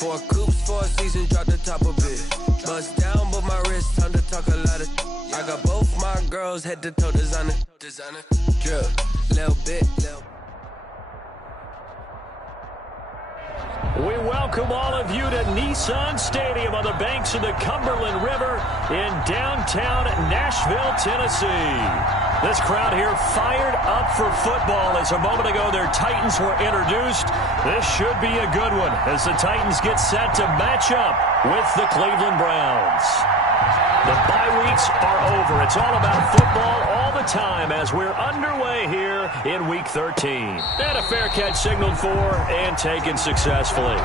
4 coops, 4 seasons, drop the top a bit. Bust down, but my wrist, time to talk a lot of. I got both my girls head to toe designer. Drip, little bit, little. We welcome all of you to Nissan Stadium on the banks of the Cumberland River in downtown Nashville, Tennessee. This crowd here fired up for football as a moment ago their Titans were introduced. This should be a good one as the Titans get set to match up with the Cleveland Browns. The bye weeks are over. It's all about football all the time as we're underway here in Week 13. And a fair catch signaled for and taken successfully.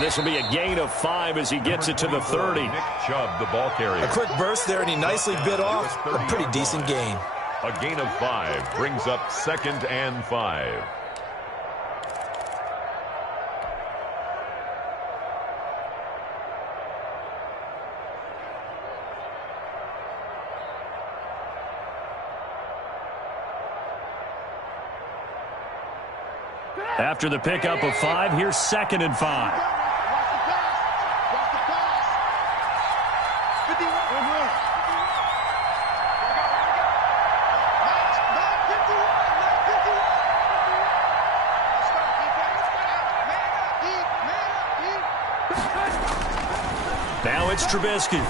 This will be a gain of 5 as he gets it to the 30. Nick Chubb, the ball carrier. A quick burst there, and he nicely bit off a pretty decent gain. A gain of 5 brings up 2nd and 5. After the pickup of 5, here's 2nd and 5. Now it's Trubisky.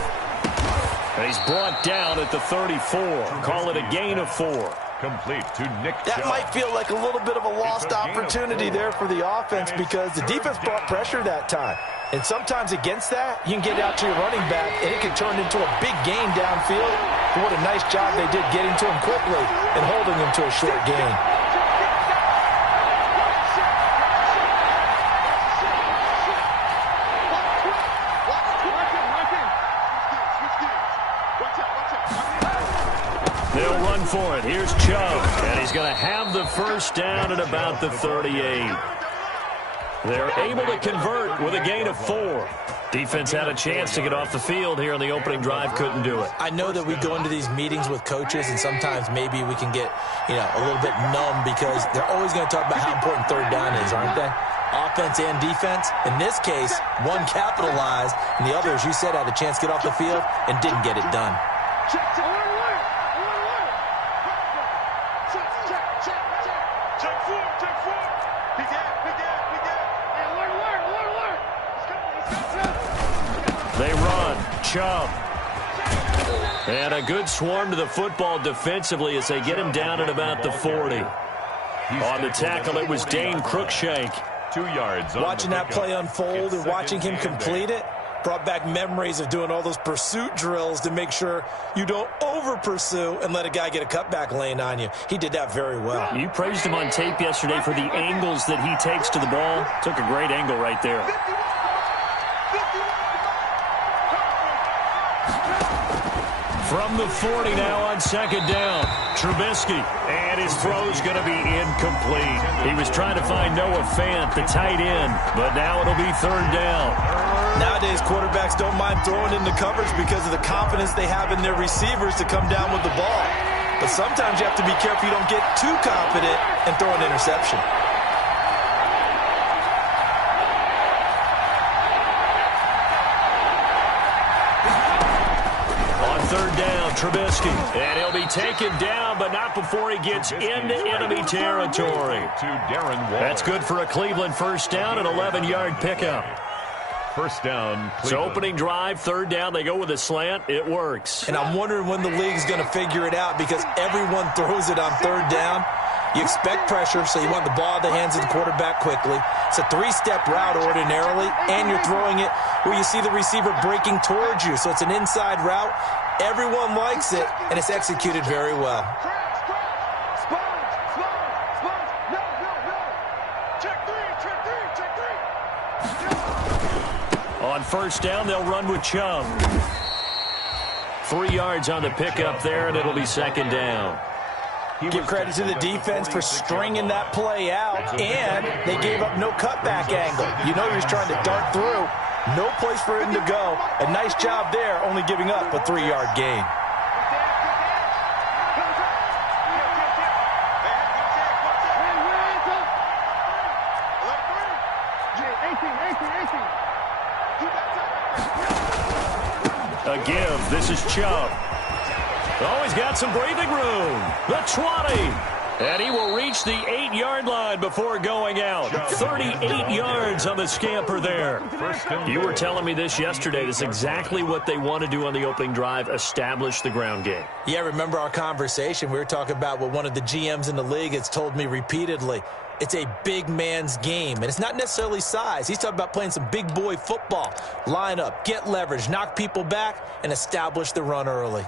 And he's brought down at the 34. Call it a gain of 4. Complete to Nick Chubb. That might feel like a little bit of a lost opportunity there for the offense because the defense brought pressure that time. And sometimes against that, you can get out to your running back, and it can turn into a big gain downfield. But what a nice job they did getting to him quickly and holding him to a short gain. They'll run for it. Here's Chubb, and he's going to have the first down at about the 38. They're able to convert with a gain of 4. Defense had a chance to get off the field here on the opening drive, couldn't do it. I know that we go into these meetings with coaches, and sometimes maybe we can get, a little bit numb because they're always going to talk about how important 3rd down is, aren't they? Offense and defense. In this case, one capitalized, and the other, as you said, had a chance to get off the field and didn't get it done. They run. Chubb. And a good swarm to the football defensively as they get him down at about the 40. On the tackle, it was Dane Cruikshank. 2 yards. Watching that play unfold and watching him complete it brought back memories of doing all those pursuit drills to make sure you don't over-pursue and let a guy get a cutback lane on you. He did that very well. You praised him on tape yesterday for the angles that he takes to the ball. Took a great angle right there. From the 40 now on 2nd down. Trubisky, and his throw's going to be incomplete. He was trying to find Noah Fant, the tight end, but now it'll be 3rd down. Nowadays, quarterbacks don't mind throwing into coverage because of the confidence they have in their receivers to come down with the ball. But sometimes you have to be careful you don't get too confident and throw an interception. On 3rd down, Trubisky, and he'll be taken down, but not before he gets into enemy territory. To Darren Waller. That's good for a Cleveland first down, an 11-yard pickup. first down, Cleveland. So opening drive, third down, they go with a slant. It works. And I'm wondering when the league's going to figure it out because everyone throws it on third down. You expect pressure, so you want the ball in the hands of the quarterback quickly. It's a three-step route ordinarily, and you're throwing it where you see the receiver breaking towards you. So it's an inside route. Everyone likes it, and it's executed very well. On first down, they'll run with Chubb. 3 yards on the pickup there, and it'll be second down. Give credit to the defense for stringing that play out, and they gave up no cutback angle. You know he was trying to dart through. No place for him to go. A nice job there, only giving up a 3-yard gain. A give. This is Chubb. Oh, he's got some breathing room. The 20. And he will reach the 8-yard line before going out. 38 yards on the scamper there. You were telling me this yesterday. This is exactly what they want to do on the opening drive, establish the ground game. Yeah, remember our conversation? We were talking about what one of the GMs in the league has told me repeatedly. It's a big man's game, and it's not necessarily size. He's talking about playing some big boy football. Line up, get leverage, knock people back, and establish the run early.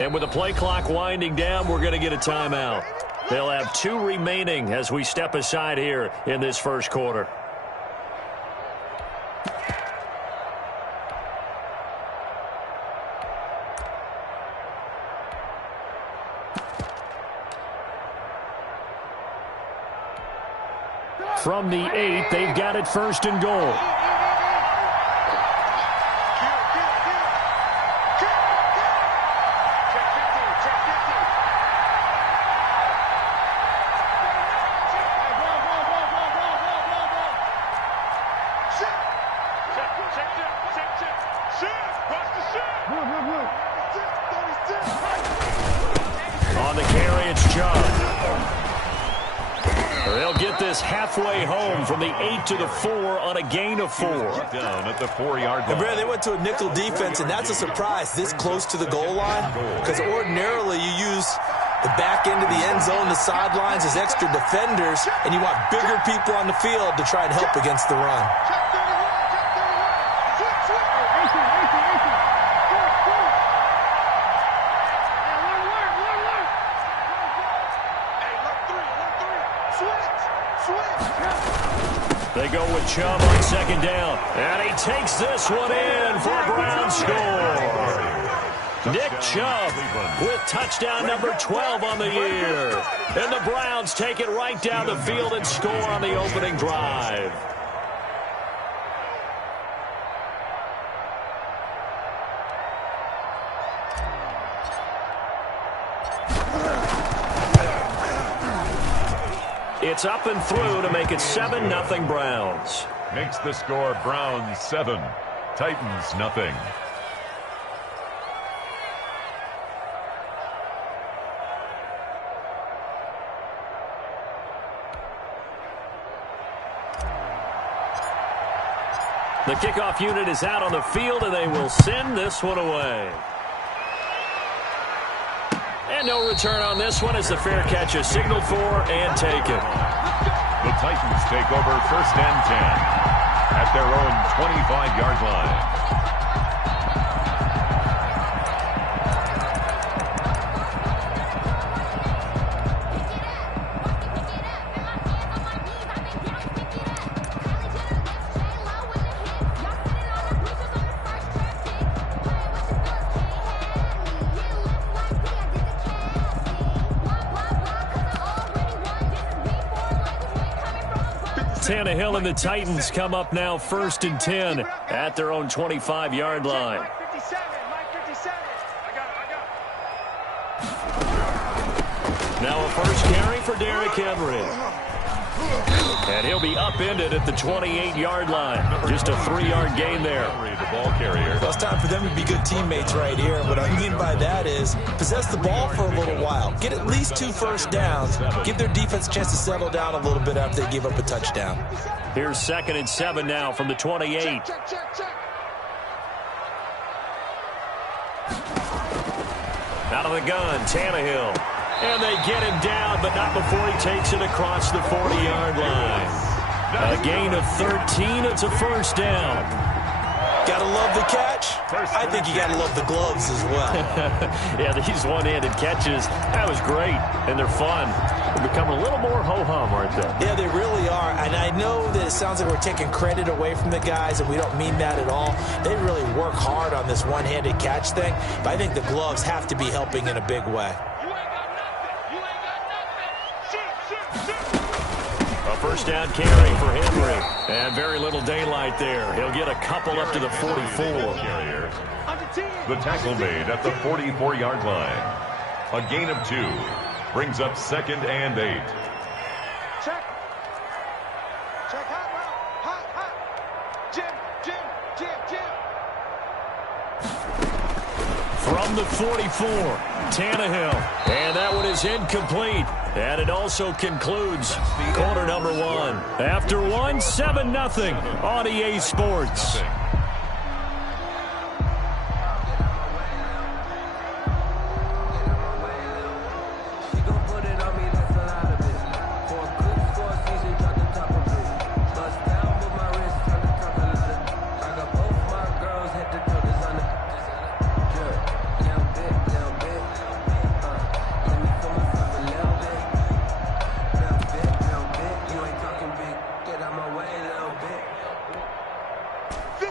And with the play clock winding down, we're going to get a timeout. They'll have 2 remaining as we step aside here in this first quarter. From the 8, they've got it first and goal. On the carry, it's Chubb. They'll get this halfway home from the 8 to the 4 on a gain of 4. Down at the 4-yard line. And Brad, they went to a nickel defense, and that's a surprise this close to the goal line because ordinarily you use the back end of the end zone, the sidelines as extra defenders, and you want bigger people on the field to try and help against the run. They go with Chubb on second down. And he takes this one in for a Brown score. Nick Chubb with touchdown number 12 on the year. And the Browns take it right down the field and score on the opening drive. It's up and through to make it 7-0 Browns. Makes the score Browns 7, Titans nothing. The kickoff unit is out on the field, and they will send this one away. And no return on this one as the fair catch is signaled for and taken. The Titans take over first and 10 at their own 25-yard line. Tannehill and the Titans come up now first and 10 at their own 25-yard line. Now a first carry for Derrick Henry. And he'll be upended at the 28-yard line. Just a 3-yard gain there. The ball carrier. Well, it's time for them to be good teammates right here. What I mean by that is possess the ball for a little while. Get at least 2 first downs. Give their defense a chance to settle down a little bit after they give up a touchdown. Here's 2nd and 7 now from the 28. Out of the gun, Tannehill. And they get him down, but not before he takes it across the 40-yard line. A gain of 13. It's a first down. Gotta love the catch. I think you gotta love the gloves as well. Yeah, these one-handed catches, that was great, and they're fun. They're becoming a little more ho-hum, aren't they? Yeah, they really are. And I know that it sounds like we're taking credit away from the guys, and we don't mean that at all. They really work hard on this one-handed catch thing, but I think the gloves have to be helping in a big way. First down carry for Henry. And very little daylight there. He'll get a couple up to the 44. The tackle made at the 44-yard line. A gain of 2. Brings up 2nd and 8. Check. Check hot. Jim. From the 44, Tannehill. And that one is incomplete. And it also concludes quarter number 1. After 1, 7-0 on EA Sports.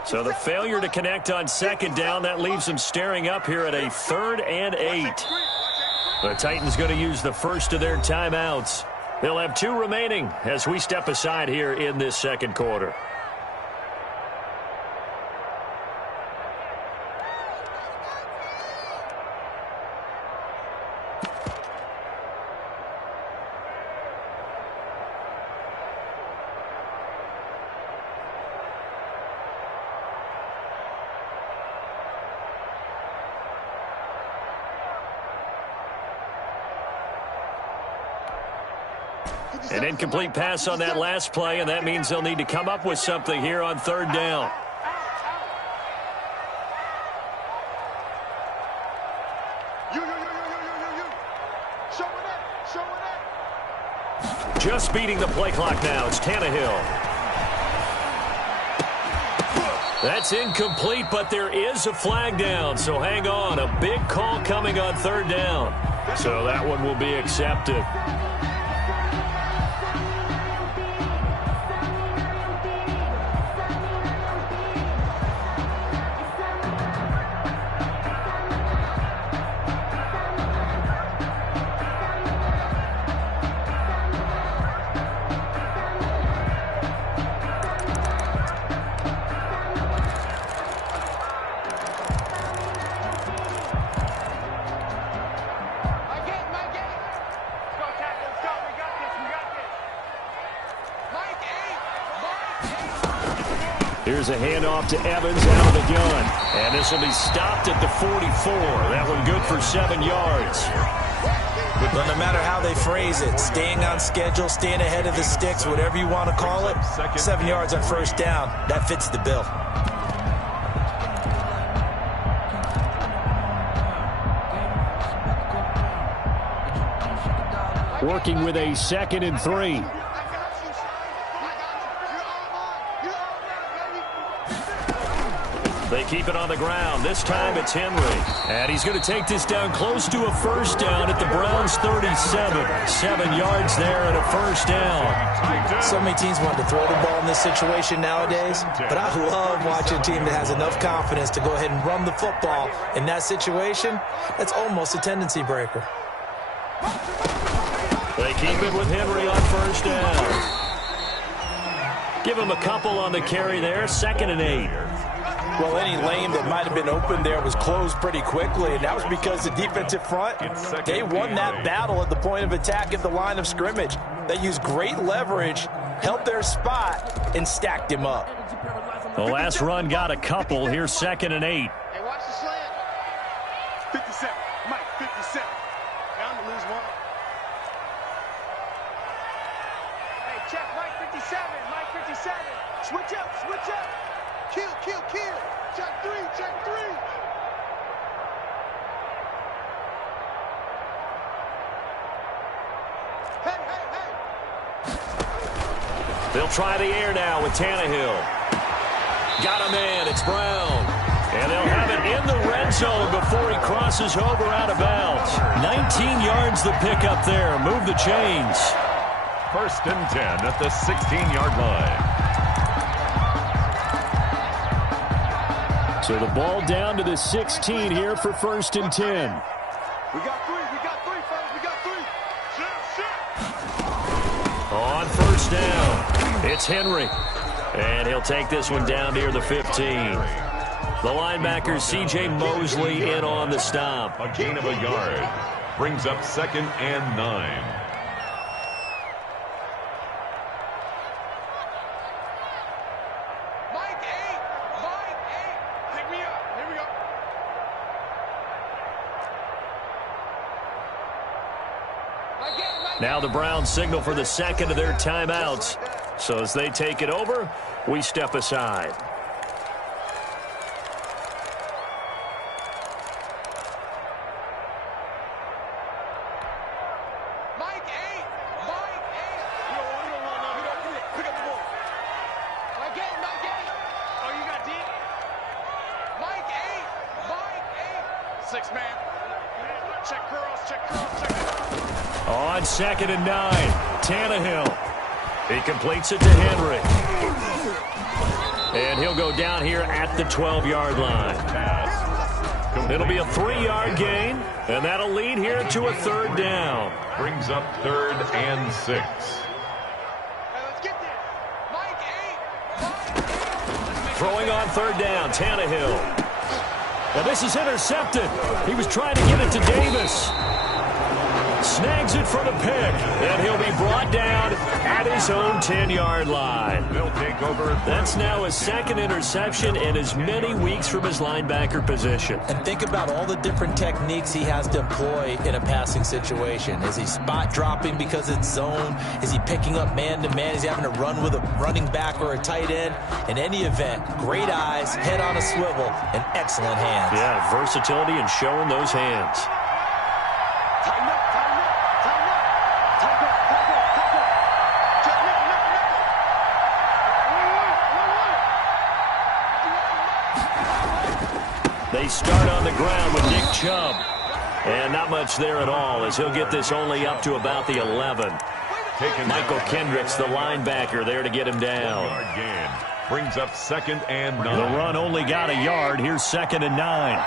So the failure to connect on 2nd down, that leaves them staring up here at a 3rd and 8. The Titans going to use the first of their timeouts. They'll have 2 remaining as we step aside here in this 2nd quarter. An incomplete pass on that last play, and that means they'll need to come up with something here on 3rd down. Just beating the play clock now. It's Tannehill. That's incomplete, but there is a flag down, so hang on. A big call coming on 3rd down. So that one will be accepted. Here's a handoff to Evans out of the gun. And this will be stopped at the 44. That one good for 7 yards. But no matter how they phrase it, staying on schedule, staying ahead of the sticks, whatever you want to call it, 7 yards on first down, that fits the bill. Working with a 2nd and 3. They keep it on the ground. This time it's Henry. And he's going to take this down close to a first down at the Browns' 37. 7 yards there and a first down. So many teams want to throw the ball in this situation nowadays, but I love watching a team that has enough confidence to go ahead and run the football. In that situation, that's almost a tendency breaker. They keep it with Henry on first down. Give him a couple on the carry there. 2nd and 8. Well, any lane that might have been open there was closed pretty quickly, and that was because the defensive front, they won that battle at the point of attack at the line of scrimmage. They used great leverage, held their spot, and stacked him up. The last run got a couple. Here's 2nd and 8. Hey, watch the slant. 57. Mike, 57. Bound to lose one. Hey, check Mike 57. Mike 57. Switch up, switch up. Kill, kill, kill. Check 3, check 3. Hey, hey, hey. They'll try the air now with Tannehill. Got a man. It's Brown. And they'll have it in the red zone before he crosses over out of bounds. 19 yards the pickup there. Move the chains. 1st and 10 at the 16-yard line. So the ball down to the 16 here for 1st and 10. We got 3, fellas, we got 3. Shit. On 1st down, it's Henry. And he'll take this one down near the 15. The linebacker, C.J. Mosley, in on the stop. A gain of a yard. Brings up 2nd and 9. Now the Browns signal for the 2nd of their timeouts. So as they take it over, we step aside. Mike 8. Mike 8. We don't want no. Pick up the ball. Mike 8. Mike 8. Oh, you got D? Mike 8. Mike 8. 6 man. Check curls, check curls, check curls. On 2nd and 9, Tannehill. He completes it to Henry. And he'll go down here at the 12-yard line. It'll be a 3-yard gain, and that'll lead here to a 3rd down. Brings up 3rd and 6. Hey, let's get there. Mike 8. Throwing on 3rd down, Tannehill. And this is intercepted. He was trying to get it to Davis. Snags it for the pick, and he'll be brought down at his own 10-yard line. They'll take over. That's now his 2nd interception in as many weeks from his linebacker position. And think about all the different techniques he has to employ in a passing situation. Is he spot dropping because it's zone? Is he picking up man-to-man? Is he having to run with a running back or a tight end? In any event, great eyes, head on a swivel, and excellent hands. Yeah, versatility and showing those hands. They start on the ground with Nick Chubb. And not much there at all, as he'll get this only up to about the 11. Michael Kendricks, the linebacker, there to get him down. Brings up 2nd and 9. The run only got a yard. Here's 2nd and 9.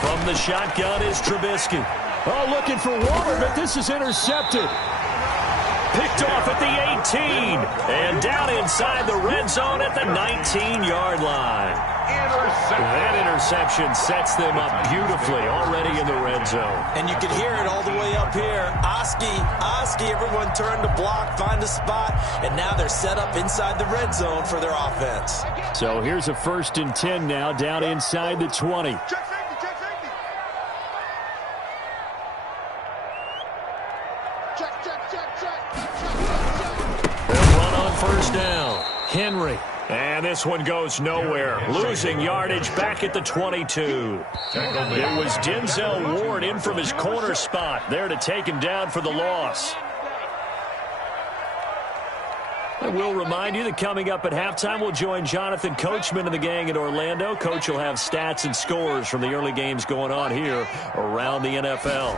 From the shotgun is Trubisky. Oh, looking for Warner, but this is intercepted. Picked off at the 18. And down inside the red zone at the 19-yard line. That interception sets them up beautifully already in the red zone. And you can hear it all the way up here. Oski, everyone turned to block, find a spot, and now they're set up inside the red zone for their offense. So here's a 1st and 10 now down inside the 20. Check safety, check safety. Check. They'll run on 1st down. Henry. And this one goes nowhere. Losing yardage back at the 22. It was Denzel Ward in from his corner spot there to take him down for the loss. I will remind you that coming up at halftime, we'll join Jonathan Coachman and the gang in Orlando. Coach will have stats and scores from the early games going on here around the NFL.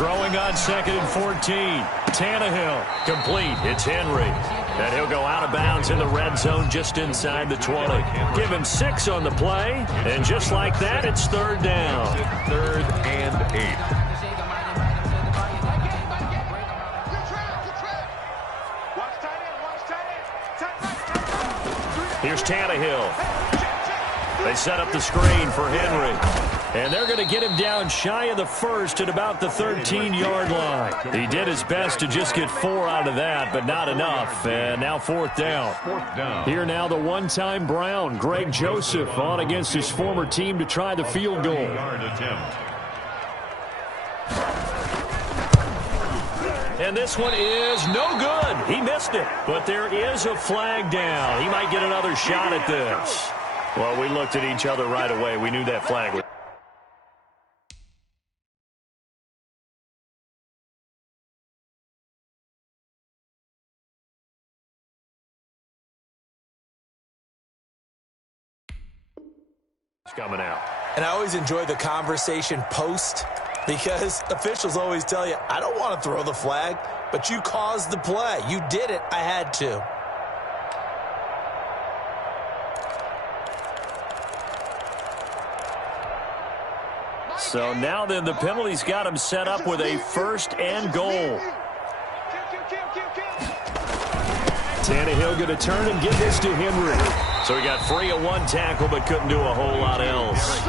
Throwing on 2nd and 14. Tannehill, complete. It's Henry. And he'll go out of bounds in the red zone just inside the 20. Give him 6 on the play. And just like that, it's 3rd down. 3rd and 8. Here's Tannehill. They set up the screen for Henry. And they're going to get him down shy of the first at about the 13-yard line. He did his best to just get 4 out of that, but not enough. And now 4th down. Here now the one-time Brown, Greg Joseph, on against his former team to try the field goal. And this one is no good. He missed it. But there is a flag down. He might get another shot at this. Well, we looked at each other right away. We knew that flag was... coming out. And I always enjoy the conversation post because officials always tell you, I don't want to throw the flag, but you caused the play. You did it. I had to. So now then the penalty's got him set up with a 1st and goal. Tannehill going to turn and give this to Henry. So he got free of 1 tackle but couldn't do a whole lot else.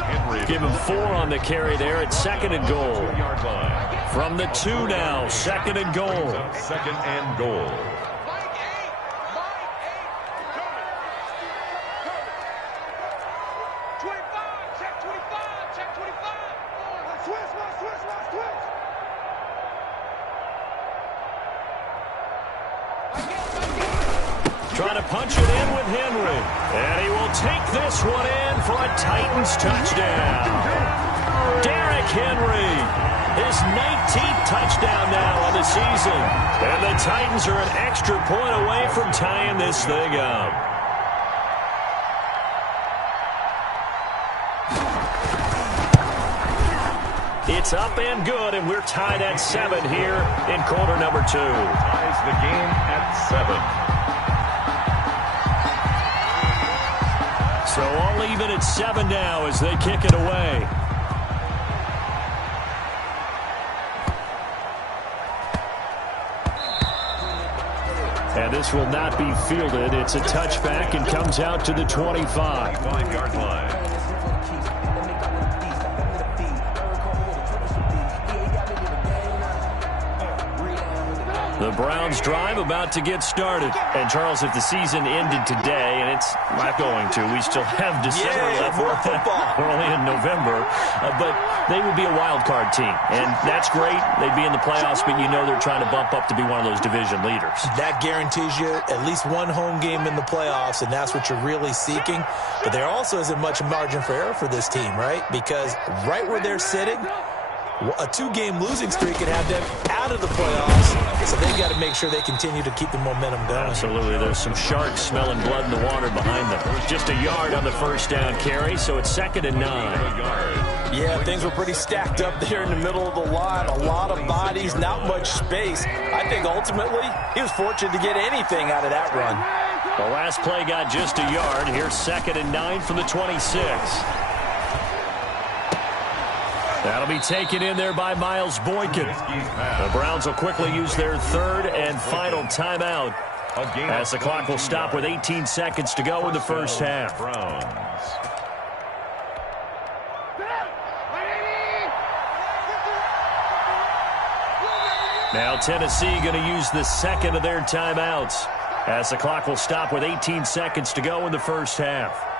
Give him 4 on the carry there at 2nd and goal. From the 2 now, 2nd and goal. 2nd and goal. Trying to punch it in with Henry. And he will take this one in for a Titans touchdown. Derrick Henry, his 19th touchdown now on the season. And the Titans are an extra point away from tying this thing up. It's up and good, and we're tied at 7 here in quarter number 2. Ties the game at 7. So all even at 7 now as they kick it away. And this will not be fielded. It's a touchback and comes out to the 25. 5-yard line. The Browns drive about to get started. And, Charles, if the season ended today, and it's not going to, we still have December left. More football. We're only in November. But they would be a wild card team. And that's great. They'd be in the playoffs, but you know they're trying to bump up to be one of those division leaders. That guarantees you at least 1 home game in the playoffs, and that's what you're really seeking. But there also isn't much margin for error for this team, right? Because right where they're sitting, a 2-game losing streak could have them out of the playoffs, so they've got to make sure they continue to keep the momentum going. Absolutely. There's some sharks smelling blood in the water behind them. Just a yard on the 1st down carry, so it's 2nd and 9. Yeah, things were pretty stacked up there in the middle of the line. A lot of bodies, not much space. I think ultimately he was fortunate to get anything out of that run. The last play got just a yard. Here's 2nd and 9 from the 26. That'll be taken in there by Miles Boykin. The Browns will quickly use their 3rd and final timeout as the clock will stop with 18 seconds to go in the first half. Now Tennessee going to use the 2nd of their timeouts as the clock will stop with 18 seconds to go in the first half.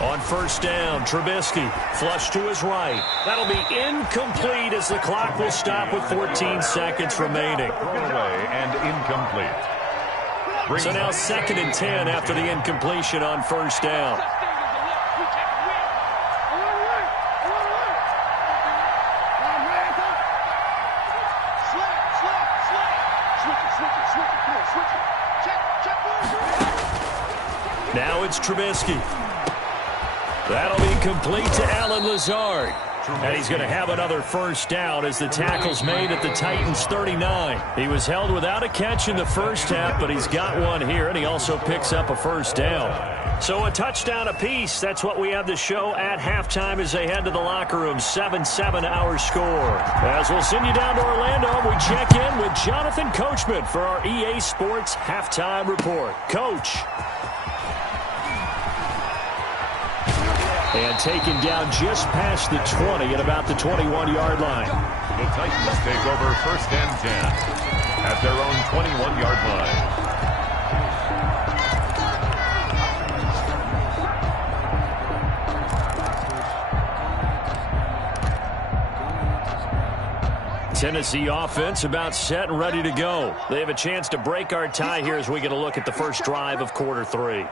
On 1st down, Trubisky flush to his right. That'll be incomplete as the clock will stop with 14 seconds remaining. Thrown away and incomplete. So now 2nd and 10 after the incompletion on 1st down. Now it's Trubisky. That'll be complete to Allen Lazard. And he's going to have another first down as the tackle's made at the Titans' 39. He was held without a catch in the first half, but he's got one here, and he also picks up a first down. So a touchdown apiece. That's what we have to show at halftime as they head to the locker room. 7-7 our score. As we'll send you down to Orlando, we check in with Jonathan Coachman for our EA Sports Halftime Report. Coach. And taken down just past the 20 at about the 21-yard line. The Titans take over first and 10 at their own 21-yard line. Tennessee offense about set and ready to go. They have a chance to break our tie here as we get a look at the first drive of quarter 3.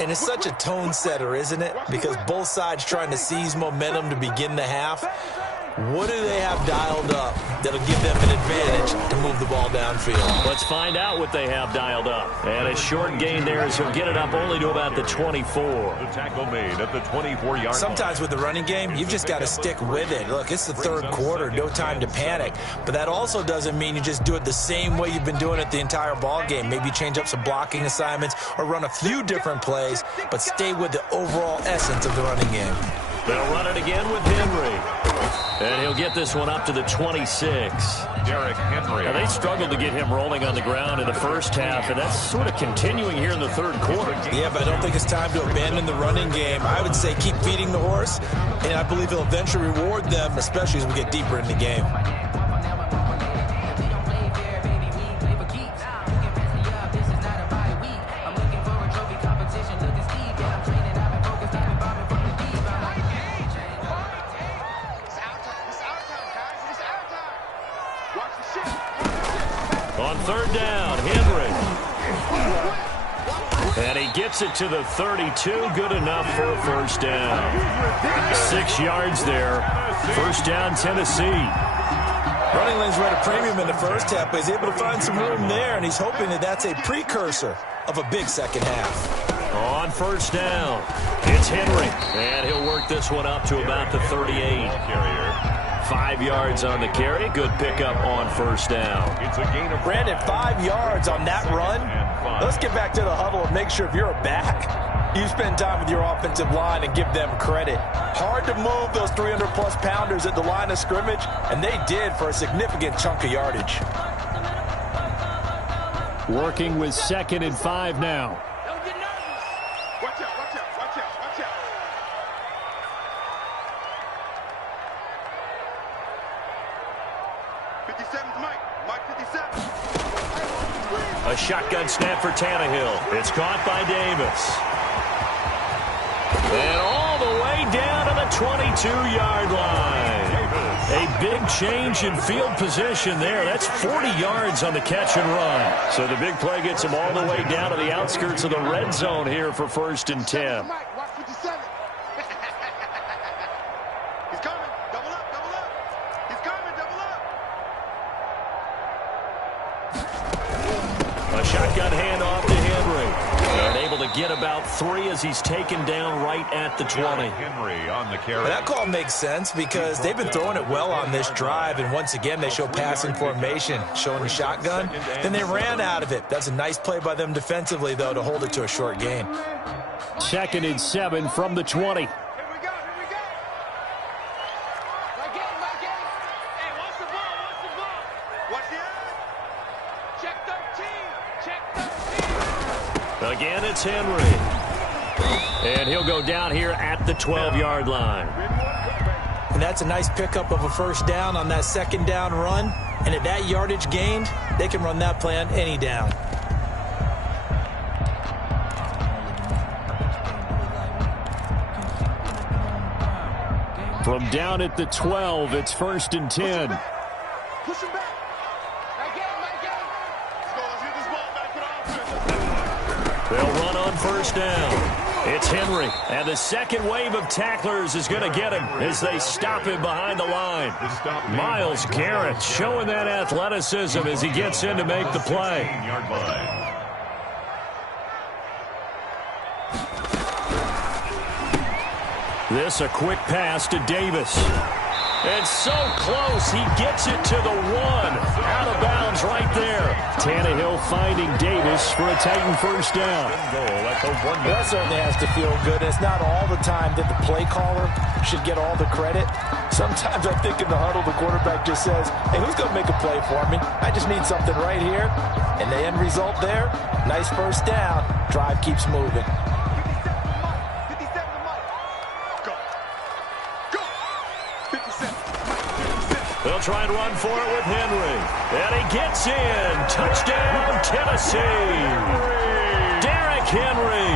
And it's such a tone setter, isn't it? Because both sides trying to seize momentum to begin the half. What do they have dialed up that'll give them an advantage to move the ball downfield? Let's find out what they have dialed up. And a short gain there as he'll get it up only to about the 24. The tackle made at the 24-yard line. Sometimes with the running game, you've just got to stick with it. Look, it's the third quarter, no time to panic. But that also doesn't mean you just do it the same way you've been doing it the entire ball game. Maybe change up some blocking assignments or run a few different plays, but stay with the overall essence of the running game. They'll run it again with Henry. And he'll get this one up to the 26. Derrick Henry. Now, they struggled to get him rolling on the ground in the first half, and that's sort of continuing here in the third quarter. Yeah, but I don't think it's time to abandon the running game. I would say keep feeding the horse, and I believe he'll eventually reward them, especially as we get deeper in the game. On third down, Henry. And he gets it to the 32. Good enough for a first down. 6 yards there. First down, Tennessee. Running lanes were at a premium in the first half, but he's able to find some room there, and he's hoping that that's a precursor of a big second half. On first down, it's Henry. And he'll work this one up to about the 38. 5 yards on the carry. Good pickup on first down. It's a gain of Brandon, 5 yards on that run. Let's get back to the huddle and make sure if you're a back, you spend time with your offensive line and give them credit. Hard to move those 300-plus pounders at the line of scrimmage, and they did for a significant chunk of yardage. Working with 2nd and 5 now. Don't get nervous. Watch out, watch out, watch out, watch out. A shotgun snap for Tannehill. It's caught by Davis. And all the way down to the 22-yard line. A big change in field position there. That's 40 yards on the catch and run. So the big play gets him all the way down to the outskirts of the red zone here for 1st and 10. He's coming. Double up, double up. He's coming, double up. A shotgun handoff to Henry. And able to get about 3 as he's taken down right at the 20. Henry on the carry. Well, that call makes sense because they've been throwing it well on this drive, and once again they show passing formation, showing the shotgun. Then they ran out of it. That's a nice play by them defensively, though, to hold it to a short gain. 2nd and 7 from the 20. Here we go, here we go. My game, my game. Hey, watch the ball, watch the ball. Watch the eye. Check 13, check 13. Again, it's Henry. And he'll go down here at the 12-yard line. And that's a nice pickup of a first down on that 2nd down run. And at that yardage gained, they can run that play on any down. From down at the 12, it's 1st and 10. Push him back. My game, my game. Let's get this ball back for the offense. They'll run on first down. It's Henry, and the second wave of tacklers is going to get him as they stop him behind the line. Myles Garrett showing that athleticism as he gets in to make the play. This a quick pass to Davis. And so close, he gets it to the one. Out of bounds right there. Tannehill finding Davis for a Titan first down. That certainly has to feel good. It's not all the time that the play caller should get all the credit. Sometimes I think in the huddle, the quarterback just says, hey, who's going to make a play for me? I just need something right here. And the end result there, nice first down. Drive keeps moving. They'll try and run for it with Henry. And he gets in. Touchdown, Tennessee. Derrick Henry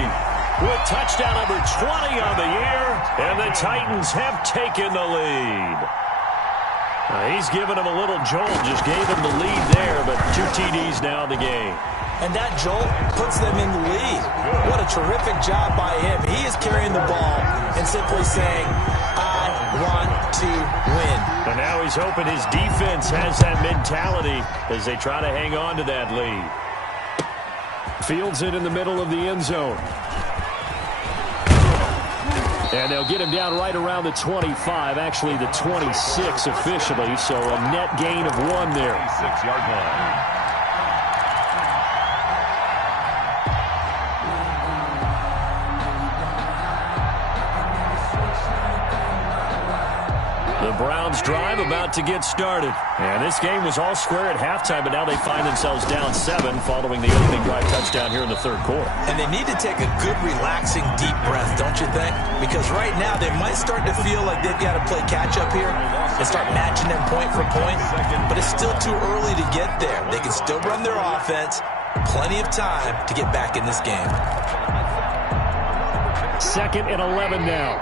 with touchdown number 20 on the year. And the Titans have taken the lead. He's given him a little jolt. Just gave him the lead there, but 2 TDs now in the game. And that jolt puts them in the lead. What a terrific job by him. He is carrying the ball and simply saying, I want to win. And now he's hoping his defense has that mentality as they try to hang on to that lead. Fields it in the middle of the end zone. And they'll get him down right around the 25, actually the 26 officially, so a net gain of 1 there. 6-yard line. The Browns drive about to get started. And this game was all square at halftime, but now they find themselves down 7 following the opening drive touchdown here in the third quarter. And they need to take a good, relaxing, deep breath, don't you think? Because right now they might start to feel like they've got to play catch-up here and start matching them point for point. But it's still too early to get there. They can still run their offense. Plenty of time to get back in this game. 2nd and 11 now.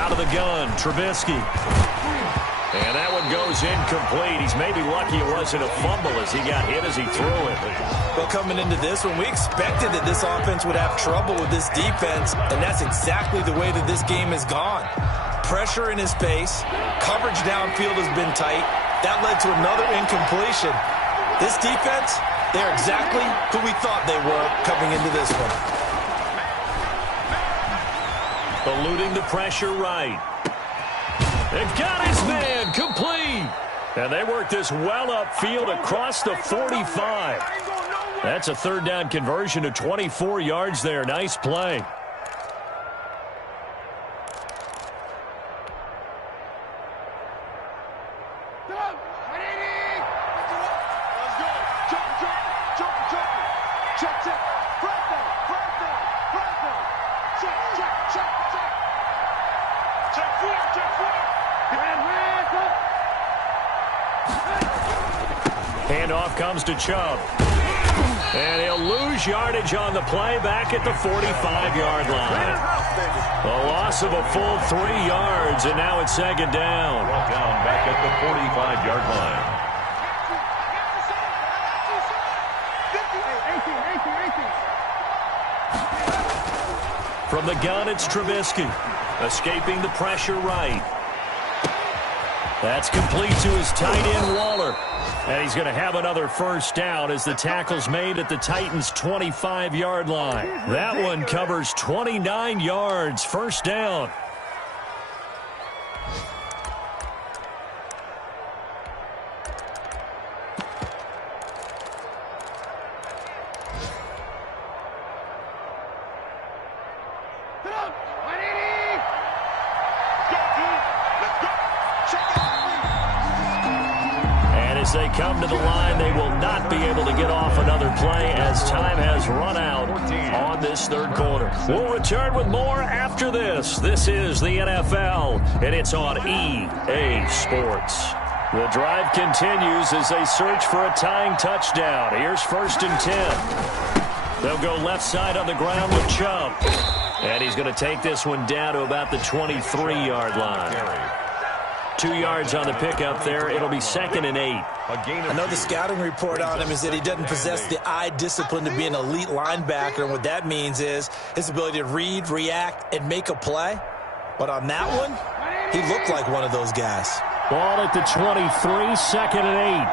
Out of the gun, Trubisky. And that one goes incomplete. He's maybe lucky it wasn't a fumble as he got hit as he threw it. Well, coming into this one, we expected that this offense would have trouble with this defense, and that's exactly the way that this game has gone. Pressure in his face. Coverage downfield has been tight. That led to another incompletion. This defense, they're exactly who we thought they were coming into this one. Eluding the pressure right. They've got his man complete. And they work this well upfield across the 45. That's a 3rd down conversion to 24 yards there. Nice play. Handoff comes to Chubb. And he'll lose yardage on the play back at the 45-yard line. A loss of a full 3 yards, and now it's 2nd down. Down back at the 45-yard line. From the gun, it's Trubisky. Escaping the pressure right. That's complete to his tight end, Waller. And he's going to have another first down as the tackle's made at the Titans' 25-yard line. That one covers 29 yards. First down. As they come to the line, they will not be able to get off another play as time has run out on this third quarter. We'll return with more after this. This is the NFL, and it's on EA Sports. The drive continues as they search for a tying touchdown. Here's 1st and 10. They'll go left side on the ground with Chubb. And he's going to take this one down to about the 23-yard line. 2 yards on the pickup there. It'll be 2nd and 8. I know the scouting report on him is that he doesn't possess the eye discipline to be an elite linebacker, and what that means is his ability to read, react, and make a play. But on that one, he looked like one of those guys. Ball at the 23, 2nd and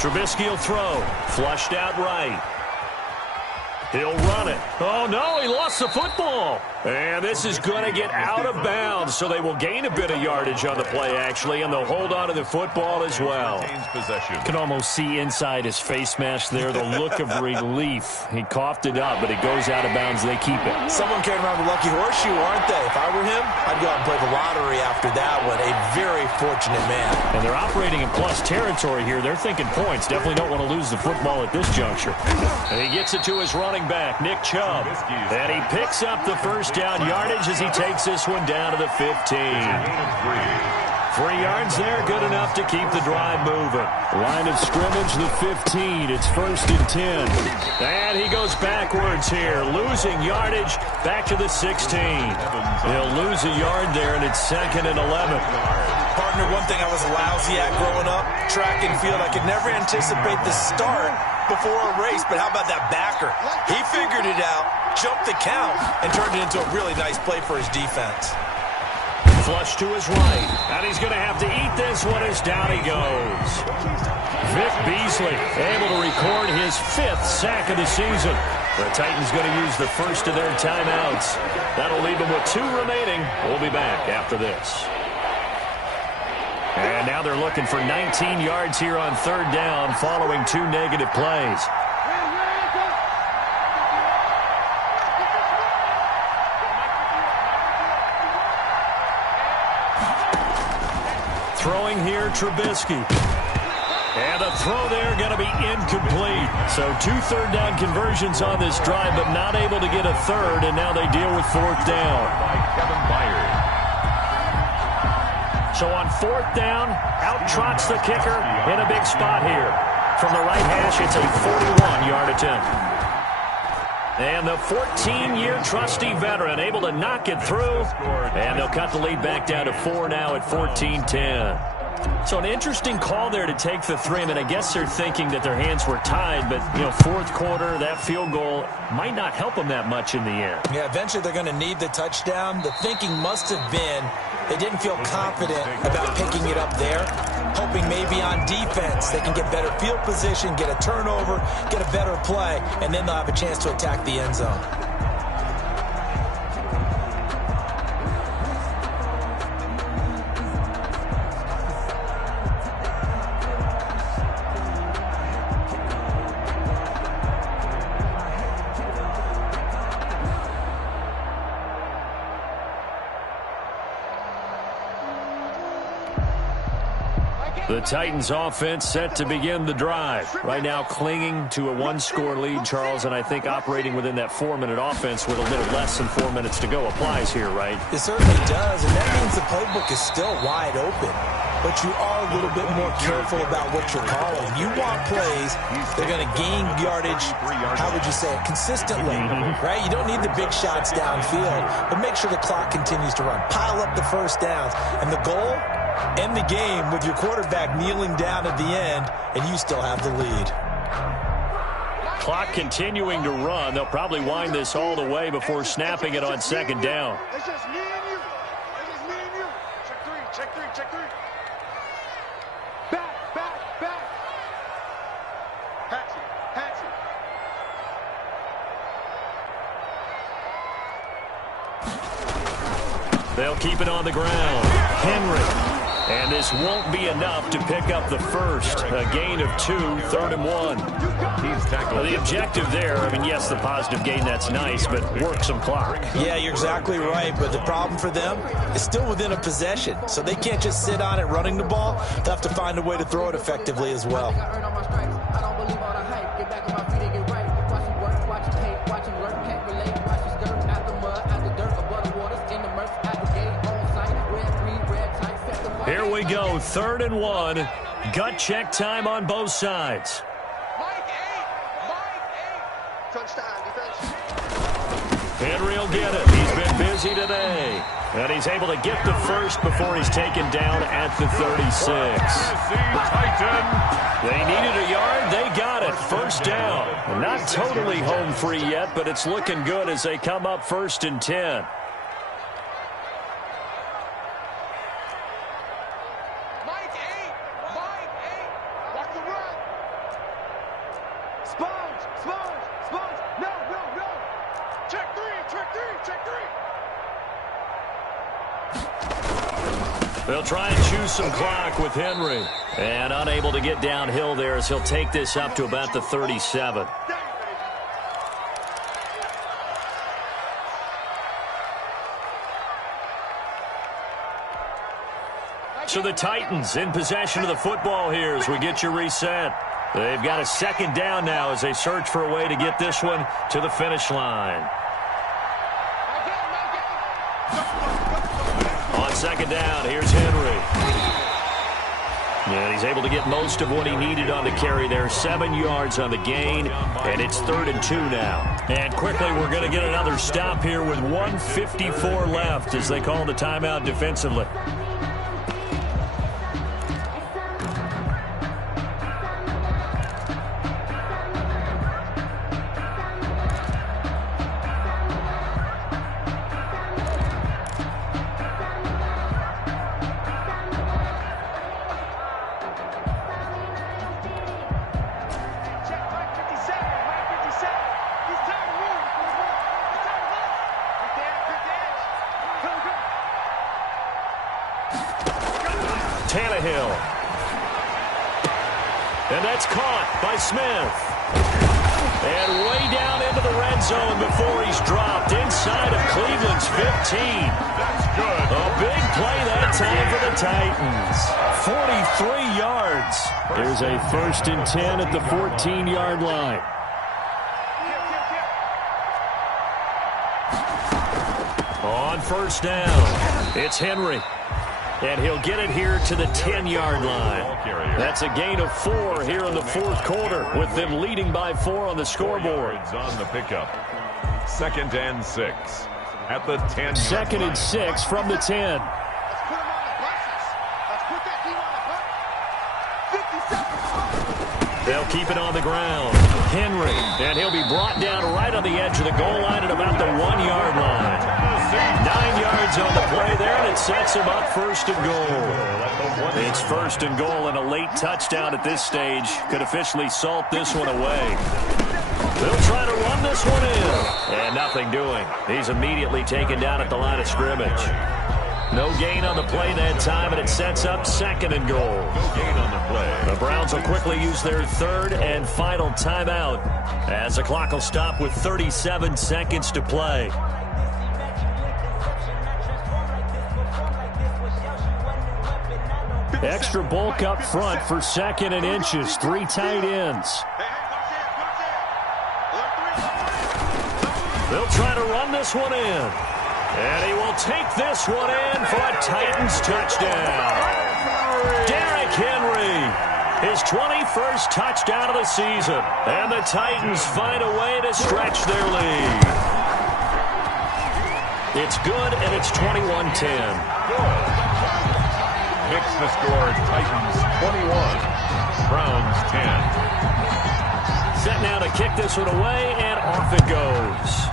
8. Trubisky will throw. Flushed out right. He'll run it. Oh, no, he lost the football. And this is going to get out of bounds, so they will gain a bit of yardage on the play, actually, and they'll hold on to the football as well. You can almost see inside his face mask there the look of relief. He coughed it up, but it goes out of bounds. They keep it. Someone carrying around the lucky horseshoe, aren't they? If I were him, I'd go out and play the lottery after that one. A very fortunate man. And they're operating in plus territory here. They're thinking points. Definitely don't want to lose the football at this juncture. And he gets it to his running back, Nick Chubb. And he picks up the first down yardage as he takes this one down to the 15. 3 yards there, good enough to keep the drive moving. Line of scrimmage, the 15. It's 1st and 10. And he goes backwards here, losing yardage back to the 16. He'll lose a yard there, and it's 2nd and 11. Partner, one thing I was lousy at growing up, track and field. I could never anticipate the start before a race, but how about that backer? He figured it out, jumped the count, and turned it into a really nice play for his defense. Flush to his right, and he's going to have to eat this one as down he goes. Vic Beasley able to record his 5th sack of the season. The Titans going to use the first of their timeouts. That'll leave them with 2 remaining. We'll be back after this. And now they're looking for 19 yards here on 3rd down following 2 negative plays. Throwing here, Trubisky. And the throw there going to be incomplete. So 2 third-down conversions on this drive, but not able to get a third, and now they deal with 4th down. By Kevin Byard. So on 4th down, out trots the kicker in a big spot here. From the right hash, it's a 41-yard attempt. And the 14-year trusty veteran able to knock it through. And they'll cut the lead back down to 4 now at 14-10. So an interesting call there to take the 3. I mean, I guess they're thinking that their hands were tied, but, 4th quarter, that field goal might not help them that much in the end. Yeah, eventually they're going to need the touchdown. The thinking must have been they didn't feel confident about picking it up there, hoping maybe on defense they can get better field position, get a turnover, get a better play, and then they'll have a chance to attack the end zone. The Titans offense set to begin the drive. Right now clinging to a 1-score lead, Charles, and I think operating within that 4-minute offense with a little less than 4 minutes to go applies here, right? It certainly does, and that means the playbook is still wide open. But you are a little bit more careful about what you're calling. You want plays they're going to gain yardage, how would you say it, consistently, right? You don't need the big shots downfield, but make sure the clock continues to run. Pile up the first downs, and the goal, end the game with your quarterback kneeling down at the end, and you still have the lead. Clock continuing to run. They'll probably wind this all the way before snapping it on 2nd down. It's just me and you. It's just me and you. Check 3, check 3, check 3. Back, back, back. Patsy, Patsy. They'll keep it on the ground. Henry. And this won't be enough to pick up the first. A gain of 2, 3rd and 1. He's tackled. The objective there, I mean, yes, the positive gain, that's nice, but work some clock. Yeah, you're exactly right, but the problem for them is still within a possession, so they can't just sit on it running the ball. They'll have to find a way to throw it effectively as well. Here we go, 3rd and 1. Gut check time on both sides. Mike 8. Touchdown defense. Henry will get it. He's been busy today. And he's able to get the first before he's taken down at the 36. They needed a yard. They got it. First down. Not totally home free yet, but it's looking good as they come up 1st and 10. Mike 8. Block the run. Sponge. No. Check three. They'll try and choose some clock with Henry. And unable to get downhill there as he'll take this up to about the 37. So the Titans in possession of the football here as we get you reset. They've got a second down now as they search for a way to get this one to the finish line. On second down, here's Henry. And he's able to get most of what he needed on the carry there. 7 yards on the gain, and it's 3rd and 2 now. And quickly, we're going to get another stop here with 1:54 left as they call the timeout defensively. And that's caught by Smith. And way down into the red zone before he's dropped inside of Cleveland's 15. That's good. A big play that time for the Titans. 43 yards. There's a 1st and 10 at the 14-yard line. On first down, it's Henry. And he'll get it here to the 10-yard line. That's a gain of 4 here in the 4th quarter, with them leading by 4 on the scoreboard. On the pickup. 2nd and 6 at the 10. 2nd and 6 from the 10. They'll keep it on the ground. Henry, and he'll be brought down right on the edge of the goal line at about the 1-yard line. 9 yards on the play there, and it sets him up 1st and goal. It's 1st and goal, and a late touchdown at this stage could officially salt this one away. They'll try to run this one in, and nothing doing. He's immediately taken down at the line of scrimmage. No gain on the play that time, and it sets up 2nd and goal. No gain on the play. The Browns will quickly use their 3rd and final timeout as the clock will stop with 37 seconds to play. Extra bulk up front for 2nd and inches. 3 tight ends. They'll try to run this one in. And he will take this one in for a Titans touchdown. Derrick Henry, his 21st touchdown of the season. And the Titans find a way to stretch their lead. It's good, and it's 21-10. Mix the score, Titans 21, Browns 10. Set now to kick this one away, and off it goes.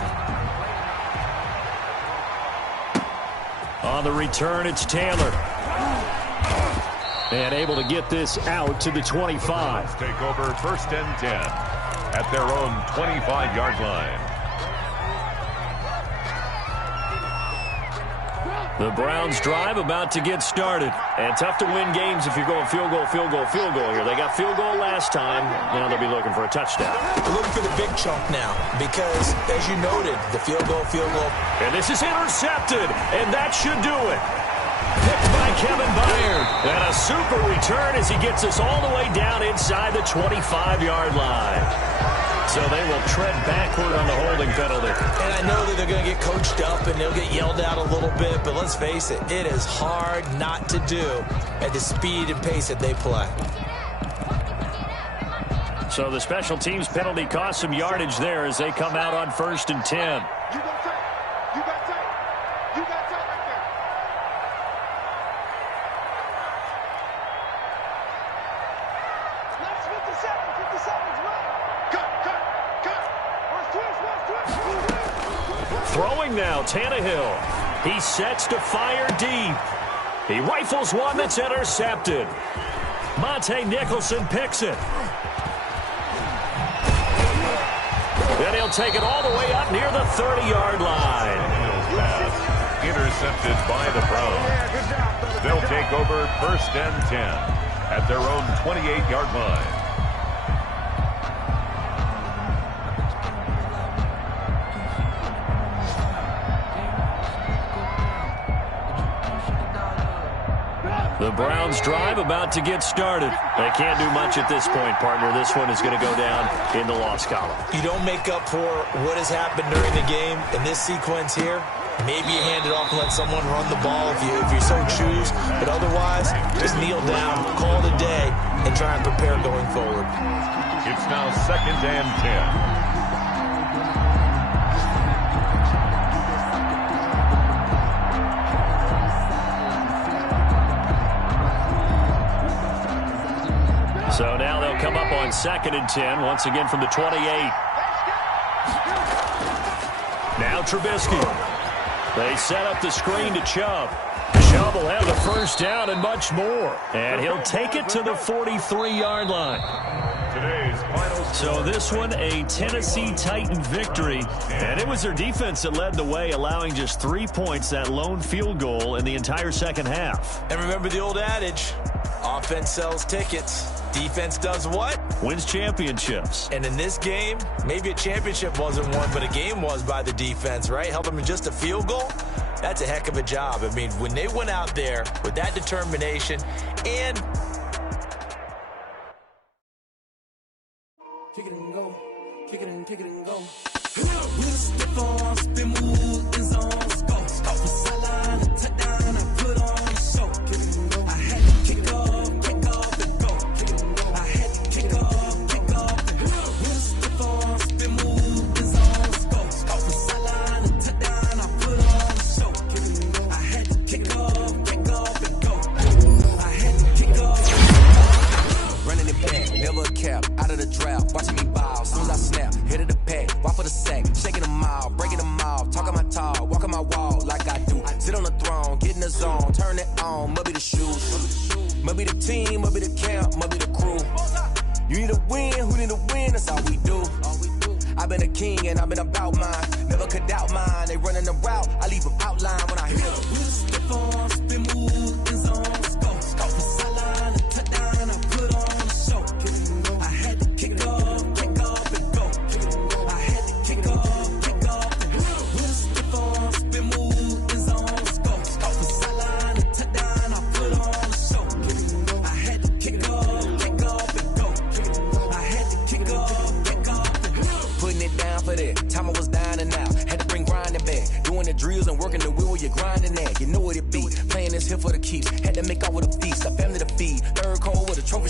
On the return, it's Taylor. And able to get this out to the 25. Take over 1st and 10 at their own 25-yard line. The Browns drive about to get started. And tough to win games if you're going field goal here. They got field goal last time. Now they'll be looking for a touchdown. They're looking for the big chunk now because, as you noted, the field goal. And this is intercepted, and that should do it. Picked by Kevin Byard. And a super return as he gets us all the way down inside the 25-yard line. So they will tread backward on the holding penalty. And I know that they're going to get coached up and they'll get yelled out a little bit, but let's face it, it is hard not to do at the speed and pace that they play. So the special teams penalty cost some yardage there as they come out on 1st and 10. Throwing now, Tannehill. He sets to fire deep. He rifles one that's intercepted. Monte Nicholson picks it. And he'll take it all the way up near the 30-yard line. Pass intercepted by the Browns. They'll take over 1st and 10 at their own 28-yard line. The Browns drive about to get started. They can't do much at this point, partner. This one is going to go down in the loss column. You don't make up for what has happened during the game in this sequence here. Maybe you hand it off and let someone run the ball if you so choose. But otherwise, just kneel down, call it a day, and try and prepare going forward. It's now 2nd and 10. So now they'll come up on 2nd and 10, once again from the 28. Now Trubisky. They set up the screen to Chubb. Chubb will have the first down and much more. And he'll take it to the 43-yard line. Today's final. So this one, a Tennessee Titan victory. And it was their defense that led the way, allowing just 3 points, that lone field goal in the entire second half. And remember the old adage, offense sells tickets. Defense does what? Wins championships. And in this game, maybe a championship wasn't won, but a game was by the defense, right? Held them in just a field goal. That's a heck of a job. I mean, when they went out there with that determination and... Kick it and go. Kick it and go. Watching me ball, soon as I snap, hit of the pack, walk for the sack, shaking them all, breaking them all, talking my talk, walking my wall like I do. Sit on the throne, get in the zone, turn it on, must be the shoes, must be the team, must be the camp, must be the crew. You need a win, who need a win, that's all we do. I've been a king and I've been about mine, never could doubt mine. They running the route, I leave them outline when I hit them. We just step on, spin move, in zone, scope the sideline, and touchdown, I put on the show. I had to kick off and go. I had to kick off and go. We just step on, spin move, in zone, scope the sideline, and touchdown, I put on the show. I had to kick off and go. I had to kick off and go. Putting it down for that. Time I was down and out. Had to bring grinding back. Doing the drills and working the wheel where you're grinding at. You know what it be. Playing this here for the keeps. Had to make off with a feast. A family to feed. Third cold with a trophy